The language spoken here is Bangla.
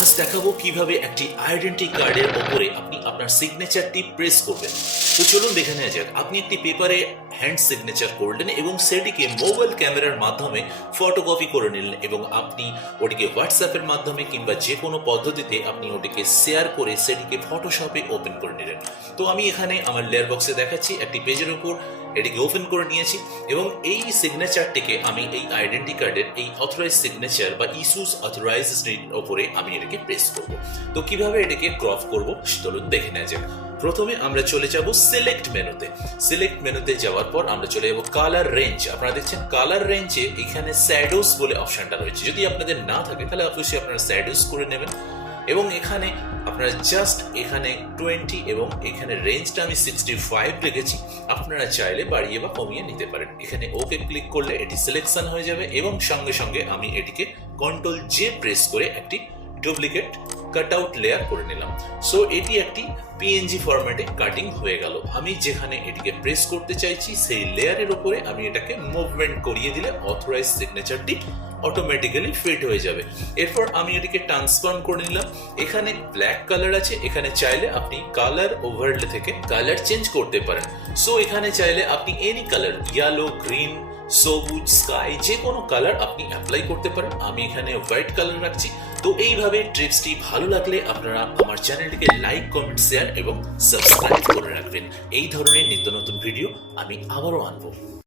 আজ দেখাবো কিভাবে একটি আইডেন্টি কার্ডের ওপরে আপনি আপনার সিগনেচারটি প্রেস করবেন। তো চলুন দেখে নেওয়া যাক। আপনি একটি পেপারে হ্যান্ড সিগনেচার করলেন এবং সেটিকে মোবাইল ক্যামেরার মাধ্যমে ফটোকপি করে নিলেন এবং আপনি ওটিকে হোয়াটসঅ্যাপের মাধ্যমে কিংবা যে কোনো পদ্ধতিতে আপনি ওটিকে শেয়ার করে সেটিকে ফটোশপে ওপেন করে নিলেন। তো আমি এখানে আমার লেয়ার বক্সে দেখাচ্ছি একটি পেজের উপর এটিকে ওপেন করে নিয়েছি এবং এই সিগনেচারটিকে আমি এই আইডেন্টি কার্ডের এই অথরাইজ সিগনেচার বা ইস্যুস অথরাইজড ওপরে আমি এটাকে প্রেস করব। তো কিভাবে এটাকে ক্রপ করব চলুন দেখে নেওয়া যাক। প্রথমে আমরা চলে যাব সিলেক্ট মেনুতে। সিলেক্ট মেনুতে যাওয়ার পর আমরা চলে যাব কালার রেঞ্জ। আপনারা দেখছেন কালার রেঞ্জে এখানে শ্যাডোস বলে অপশনটা রয়েছে। যদি আপনাদের না থাকে তাহলে অবশ্যই আপনারা শ্যাডোস করে নেবেন এবং এখানে আপনারা জাস্ট এখানে 20 এবং এখানে রেঞ্জটা আমি 65 রেখেছি। আপনারা চাইলে বাড়িয়ে বা কমিয়ে নিতে পারেন। এখানে ওকে ক্লিক করলে এটি সিলেকশন হয়ে যাবে এবং সঙ্গে সঙ্গে আমি এটিকে কন্ট্রোল জে প্রেস করে একটি ডুপ্লিকেট কাট আউট লেয়ার করে নিলাম। সো এটি একটি পিএনজি ফরম্যাটে কাটিং হয়ে গেল। আমি যেখানে এটিকে প্রেস করতে চাইছি সেই লেয়ারের উপরে আমি এটাকে মুভমেন্ট করিয়ে দিলে অথরাইজ সিগনেচারটি অটোমেটিক্যালি ফিট হয়ে যাবে। এরপর আমি এটিকে ট্রান্সফর্ম করে নিলাম। এখানে ব্ল্যাক কালার আছে, এখানে চাইলে আপনি কালার ওভারলে থেকে কালার চেঞ্জ করতে পারেন। সো এখানে চাইলে আপনি এনি কালার ইয়েলো, গ্রিন, সবুজ, স্কাই যে কোনো কালার আপনি অ্যাপ্লাই করতে পারেন। আমি এখানে হোয়াইট কালার রাখছি। তো এইভাবে ট্রিপসটি ভালো লাগলে আপনারা আমার চ্যানেলটিকে লাইক, কমেন্ট, শেয়ার এবং সাবস্ক্রাইব করে রাখবেন। এই ধরনের নিত্য নতুন ভিডিও আমি আবারও আনবো।